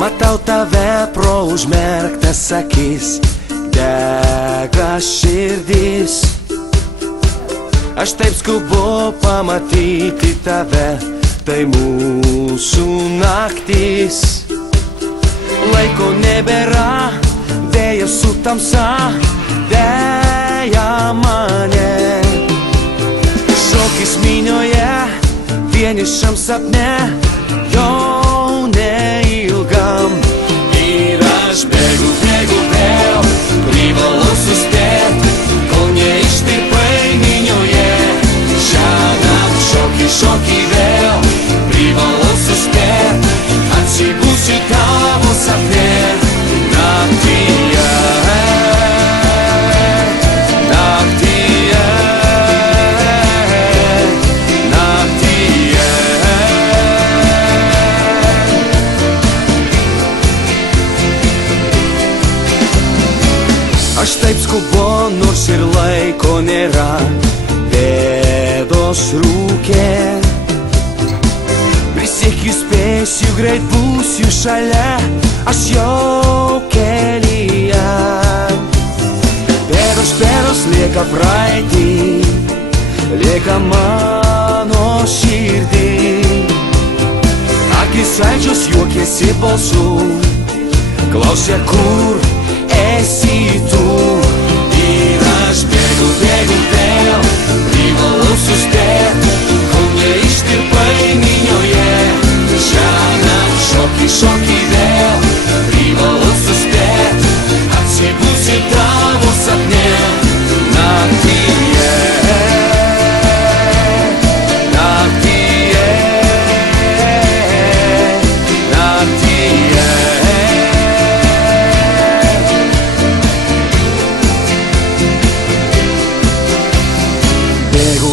Matau tave pro užmerktas akis, dega širdis. Aš taip skubu pamatyti tave, tai mūsų naktis. Laiko nebėra, dėja su tamsa, dėja mane. Šokis minioje, vienišam sapne, jau neilgam. Ir aš bėgu vėl, privalau suspėt, kol neištirpai minioje. Šiąnakt šoki vėl, privalau suspėt, atsibūsiu tavo sapne. Naktyje, naktyje, naktyje. Aš taip skubu, nors ir laiko nėra, bėdos rūkė. Prisiekiu, spėsiu, greit būsiu šalia, aš jau kelyje. Bėdos lieka praeitį, lieka mano širdį. Akis aidžios, juokiesi balsu, klausia, kur esi tu. Ir aš bėgu vėl, privalau suspėt, kol neištirpai minioje. Šiąnakt šoki vėl, privalau suspėt, atsibūsiu tavo sapne. Naktyje, naktyje, naktyje.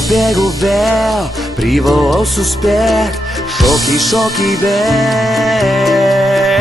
Bėgu vėl, privalau suspėt, šoki vėl.